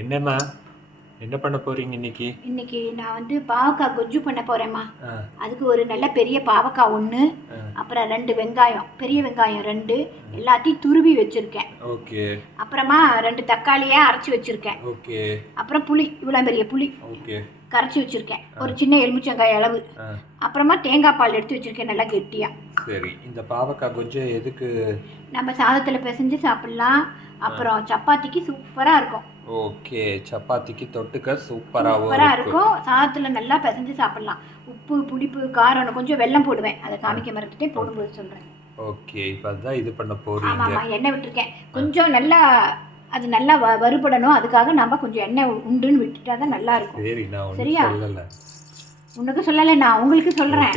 என்னம்மா? என்ன பண்ண போறீங்க இன்னைக்கு? இன்னைக்கு நான் வந்து பாவக்காய் கொஜ்ஜு பண்ண போறேம்மா. அதுக்கு ஒரு நல்ல பெரிய பாவக்காய் ஒன்று அப்புறம் ரெண்டு வெங்காயம் பெரிய வெங்காயம் ரெண்டு எல்லாத்தையும் துருவி வச்சிருக்கேன். ஓகே. அப்புறமா ரெண்டு தக்காளியை அரைச்சி வச்சிருக்கேன். ஓகே. அப்புறம் புளி இவ்வளோ பெரிய புளி ஓகே. கரைச்சி வச்சிருக்கேன். ஒரு சின்ன எலுமிச்சங்காய் அளவு. அப்புறமா தேங்காய் பால் எடுத்து வச்சிருக்கேன் நல்லா கெட்டியா. சரி இந்த பாவக்காய் கொஜ்ஜு எதுக்கு? நம்ம சாதத்தில் பிசைஞ்சு சாப்பிட்லாம். அப்புறம் சப்பாத்திக்கு சூப்பராக இருக்கும். ஓகே சப்பாத்திக்கு தொட்டுக்க சூப்பராக இருக்கும். சாதத்தில் நல்லா பிசைஞ்சு சாப்பிட்லாம். உப்பு புளிப்பு காரம் கொஞ்சம் வெல்லம் போடுவேன். அதை காமிக்க மறந்துட்டே போடும்போது சொல்கிறேன் ஓகே இப்போ அதுதான் இது பண்ண ஆமாம் போறீங்க. ஆமாம் எண்ணெய் விட்டுருக்கேன். கொஞ்சம் நல்லா அது நல்லா வறுபடணும். அதுக்காக நம்ம கொஞ்சம் எண்ணெய் உண்டுன்னு விட்டுட்டா தான் நல்லா இருக்கும். சரியா? உனக்கு சொல்லலை நான் உங்களுக்கு சொல்கிறேன்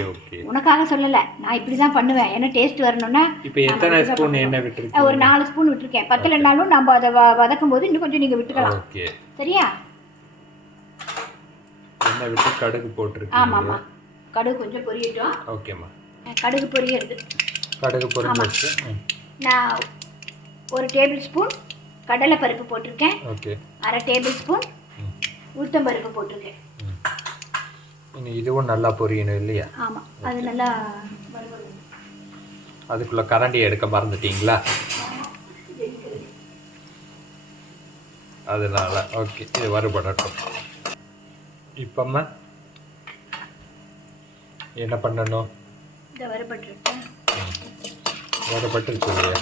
உனக்காக சொல்லலை. நான் இப்படி தான் பண்ணுவேன். ஏன்னா டேஸ்ட் வரணும்னா இப்போ எத்தனை ஸ்பூன் எண்ணெய் ஒரு விட்டுருக்கீங்க நாலு ஸ்பூன் விட்டுருக்கேன். பத்தலைனாலும் நம்ம அதை வதக்கும் போது இன்னும் கொஞ்சம் நீங்கள் விட்டுக்கலாம். சரியா? எண்ணெய் விட்டு கடுகு ஆமாம் போட்டிருக்கீங்க. ஆமாம் கடுகு கொஞ்சம் பொரியட்டும். ஓகேம்மா. கடுகு பொரியறது. கடுகு ம், நான் ஒரு டேபிள் ஸ்பூன் கடலை பருப்பு போட்டிருக்கேன். ஓகே. அரை டேபிள் ஸ்பூன் ம், உளுத்தம் பருப்பு போட்டிருக்கேன். இதுவும் நல்லா பொரியணும் இல்லையா? ஆமாம் அது நல்லா அதுக்குள்ள கரண்டி எடுக்க மறந்துட்டீங்களா? அதனால ஓகே இது வறுபடட்டும் இப்பம்மா என்ன பண்ணணும்? வறுபட்டுருச்சு இல்லையா?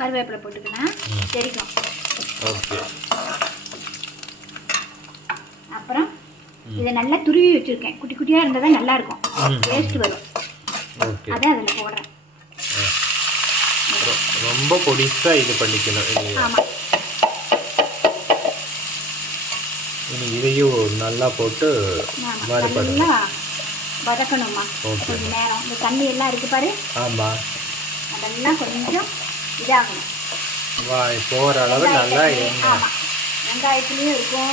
கருவேப்பிலை போட்டுக்கலாம். தெரிக்கும் ஓகே. அப்புறம்? இதை நல்லா துருவி வச்சுருக்கேன். குட்டி குட்டியாக இருந்தால் தான் நல்லா இருக்கும் ம். டேஸ்ட் வரும். அதான் அதில் போடுறேன். ரொம்ப பொடிசா இது பண்ணிக்கணும். ஆமாம் இனி இதையும் நல்லா போட்டு ஆமாம் நல்லா வதக்கணும்மா. ஓகே. கொஞ்சம் நேரம். இந்த தண்ணி எல்லாம் இருக்கு பாரு. ஆமா. அதெல்லாம் கொஞ்சம் இதாகணும். வா போகிற அளவு நல்லா ஆமாம் வெங்காயத்துலேயும் இருக்கும்.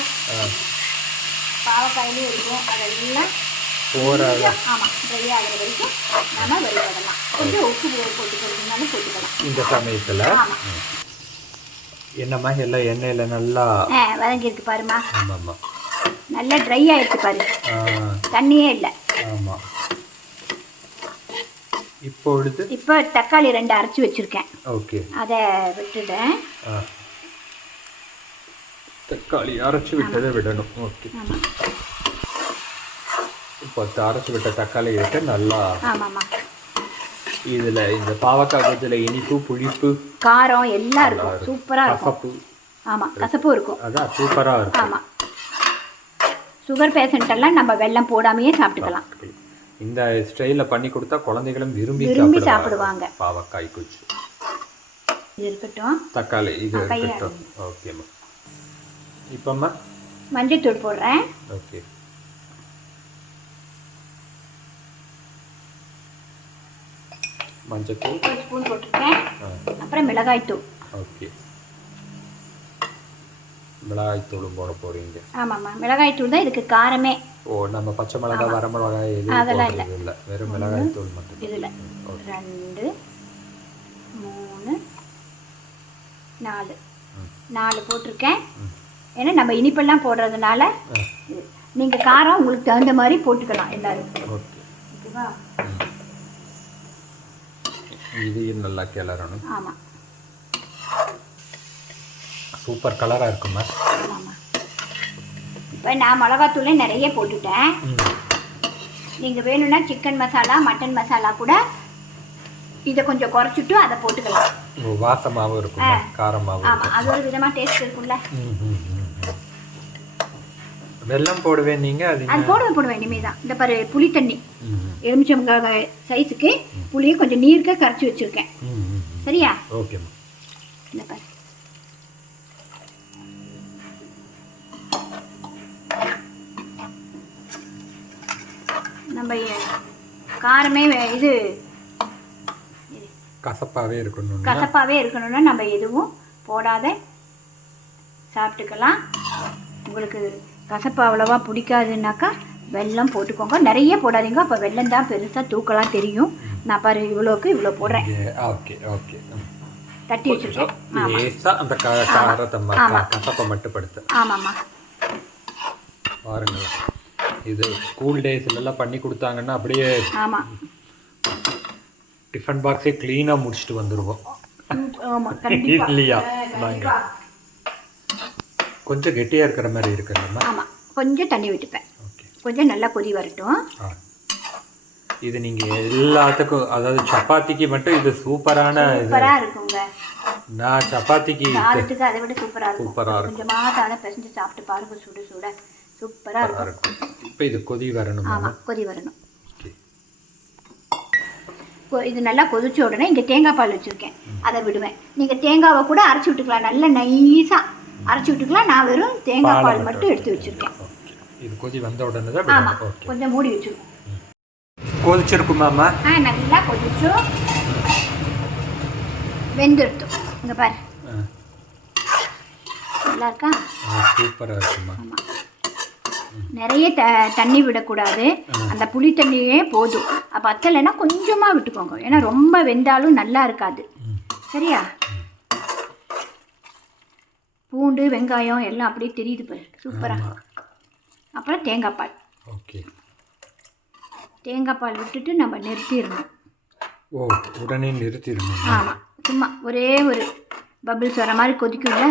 பாவக்காயிலையும் இருக்கும் அதெல்லாம் அளவு ஆமாம் ட்ரை ஆகிற வரைக்கும் நாம வறுபடலாம் கொஞ்சம் உப்பு போட்டுக்கிறதுனாலும் போட்டுக்கலாம். இந்த சமயத்தில் என்னம்மா எல்லாம் எண்ணெயில் நல்லா வதங்கிருக்கு பாருமா ஆமாம்மா. நல்லா ட்ரை ஆயிடுச்சு பாரு. தண்ணியே இல்லை. ஆமாம் இப்பொழுது இப்போ தக்காளி ரெண்டு அரைச்சி வச்சுருக்கேன். ஓகே. அதை விட்டுட்டேன். தக்காளி அரைச்சி விட்டதை விடணும் ஓகே இப்போ அரைச்சி விட்ட தக்காளி விட்டு நல்லா இதில் இந்த பாவக்காய் கொஞ்சத்தில் இனிப்பு புளிப்பு காரம் எல்லாம் இருக்கும். சூப்பராக இருக்கும் கசப்பு ஆமாம் கசப்பும் இருக்கும் அதான் சூப்பராக இருக்கும் ஆமாம் சுகர் பேஷண்ட் எல்லாம் நம்ம வெல்லம் போடாமையே சாப்பிட்டுக்கலாம் இந்த ஸ்டைலில் பண்ணி கொடுத்தா குழந்தைகளும் விரும்பி விரும்பி சாப்பிடுவாங்க. பாவக்காய் குச்சி இது இருக்கட்டும் தக்காளி இது இருக்கட்டும் ஓகேம்மா இப்போம்மா மஞ்சத்தூள் போடுறேன். ஓகே. மஞ்சத்தூள். ஒரு ஸ்பூன் போட்டிருக்கேன். அப்புறம் மிளகாய் தூள் ஓகே. மிளகாய் தூளும் போட போறீங்க. ஆமாம்மா. மிளகாய் தூள் தான் இதுக்கு காரமே. ஓ நம்ம பச்சை மிளகாய் வர மிளகாய் அதெல்லாம் போடுறது இல்லை. வெறும் மிளகாய் தூள் மட்டும். இதில். ரெண்டு மூணு நாலு. நாலு போட்டிருக்கேன். ஏன்னா நம்ம இனிப்பெல்லாம் போடுறதுனால நீங்கள் காரம் உங்களுக்கு தகுந்த மாதிரி போட்டுக்கலாம் எல்லாரும். ஓகே ஓகேவா நல்லா கிளறணும். ஆமாம் சூப்பர் கலராக இருக்குமா? ஆமாம்மா இப்போ நான் மிளகாத்தூளே நிறைய போட்டுட்டேன். நீங்கள் வேணும்னா சிக்கன் மசாலா மட்டன் மசாலா கூட இதை கொஞ்சம் குறைச்சிட்டு அதை போட்டுக்கலாம். ஓ, வாசமாவும் இருக்கும்? காரமாவும் ஆமாம் அது ஒரு விதமாக டேஸ்ட் இருக்கும்ல. வெல்லம் போடுவேன் நீங்க அது அது போடுவேன் போடுவேன் இனிமே தான் இந்த பாரு புளி தண்ணி. ம், எலுமிச்சம்பழ சைஸுக்கு புளியை கொஞ்சம் நீர்க்க கரைச்சி வச்சுருக்கேன். சரியா? ஓகேம்மா இந்த பாரு. நம்ம காரமே இது கசப்பாவே இருக்கணும் கசப்பாகவே இருக்கணும்னா நம்ம எதுவும் போடாத சாப்பிட்டுக்கலாம். உங்களுக்கு கசப்பு அவ்வளோவா பிடிக்காதுன்னாக்கா வெல்லம் போட்டுக்கோங்க. நிறைய போடாதீங்க. அப்போ வெல்லம் தான் பெருசாக தூக்கலாம் தெரியும். நான் பாரு இவ்வளோக்கு இவ்வளோ போடுறேன். Okay okay. தட்டி வச்சுருக்கேன். அந்த காரத்தை. கசப்பை மட்டுப்படுத்து. ஆமாம்மா. பாருங்க இது ஸ்கூல் டேஸ்லலாம் பண்ணி கொடுத்தாங்கன்னா அப்படியே ஆமாம் டிஃபன் பாக்ஸே க்ளீனாக முடிச்சுட்டு வந்துடுவோம் ஆமாம் இல்லையா நாங்க கொஞ்சம் கெட்டியாக இருக்கிற மாதிரி இருக்குல்லம்மா ஆமாம் கொஞ்சம் தண்ணி விட்டுப்பேன். கொஞ்சம் நல்லா கொதி வரட்டும். இது நீங்கள் எல்லாத்துக்கும் அதாவது சப்பாத்திக்கு மட்டும் இது சூப்பரான சூப்பராக இருக்குங்க. நான் சப்பாத்திக்கு சாதத்துக்கு அதை விட சூப்பராக இருக்கும். சூப்பரா இருக்கும். கொஞ்சமாக சாதம் பிசைஞ்சு சாப்பிட்டு பாருங்க சுட சுட. சூப்பராக இருக்கும். இப்போ இது கொதி வரணும்? ஆமாம் கொதி வரணும். இது நல்லா கொதிச்ச உடனே இங்கே தேங்காய் பால் வச்சுருக்கேன். அதை விடுவேன். நீங்கள் தேங்காவை கூட அரைச்சி விட்டுக்கலாம். நல்லா நைஸாக அரைச்சி விட்டுக்கலாம். நான் வெறும் தேங்காய் பாலை மட்டும் எடுத்து வச்சுருக்கேன். இது கொதி வந்த உடனே தான் ஆமாம் கொஞ்சம் மூடி வச்சுருக்கோம். கொதிச்சிருக்குமாம்மா ஆ நல்லா கொதிச்சு வெந்துடுத்தும் இங்கே பாரு. நல்லா இருக்கா? சூப்பராக இருக்குமா. ஆமாம் நிறைய த தண்ணி விடக்கூடாது. அந்த புளி தண்ணியே போதும். அப்போ பத்தலைன்னா கொஞ்சமாக விட்டுக்கோங்க. ஏன்னா ரொம்ப வெந்தாலும் நல்லா இருக்காது. சரியா? பூண்டு வெங்காயம் எல்லாம் அப்படியே தெரியுது பாரு. சூப்பராக அப்புறம் தேங்காய் பால். ஓகே. தேங்காய் பால் விட்டுட்டு நம்ம நிறுத்திடணும். ஓ உடனே நிறுத்திடணும். ஆமாம் சும்மா ஒரே ஒரு பபிள்ஸ் வர மாதிரி கொதிக்கும்ல?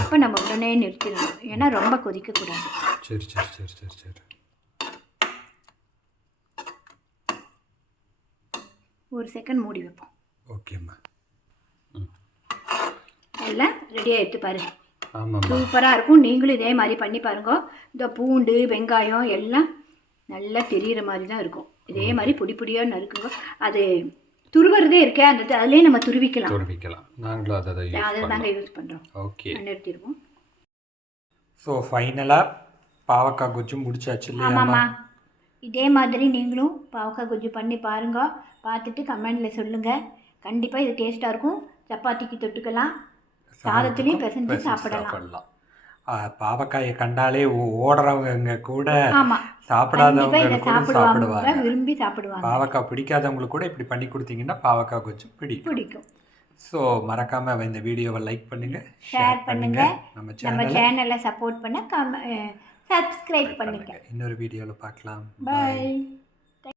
அப்போ நம்ம உடனே நிறுத்திடணும். ஏன்னா ரொம்ப கொதிக்கக்கூடாது. சரி சரி சரி சரி சரி. ஒரு செகண்ட் மூடி வைப்போம். ஓகேம்மா. எல்லாம் ரெடியாக எடுத்து பாருங்க ஆமாம்மா சூப்பராக இருக்கும். நீங்களும் இதே மாதிரி பண்ணி பாருங்க. இந்த பூண்டு வெங்காயம் எல்லாம் நல்லா தெரியிற மாதிரி தான் இருக்கும். இதே மாதிரி பொடி பொடியாக நறுக்குங்க. அது துருவுறதே இருக்கே அந்த அதுலேயே நம்ம துருவிக்கலாம். துறவிக்கலாம் நாங்களும் அதை அதை தாங்க யூஸ் பண்ணுறோம் ஓகே. நிறுத்திடுவோம் ஸோ ஃபைனலாக பாவக்காய் குஜ்ஜும் முடிச்சாச்சு ஆமாம்மா. இதே மாதிரி நீங்களும் பாவக்காய் கொஞ்சி பண்ணி பாருங்க. பார்த்துட்டு கமெண்டில் சொல்லுங்கள் கண்டிப்பாக இது டேஸ்ட்டாக இருக்கும். சப்பாத்திக்கு தொட்டுக்கலாம். சாதத்துலேயும் பிசைஞ்சு சாப்பிடலாம். பாவக்காயை கண்டாலே ஓடுறவங்க கூட சாப்பிடாதவங்க சாப்பிடுவாங்க. விரும்பி சாப்பிடுவாங்க. பாவக்காய் பிடிக்காதவங்களுக்கு கூட இப்படி பண்ணி கொடுத்தீங்கன்னா பாவக்காய் கொஞ்சம் பிடிக்கும். பிடிக்கும். ஸோ மறக்காம இந்த வீடியோவை லைக் பண்ணுங்க ஷேர் பண்ணுங்க. நம்ம சேனலை சப்போர்ட் பண்ண சப்ஸ்கிரைப் பண்ணுங்க. இன்னொரு வீடியோவில் பார்க்கலாம். பாய்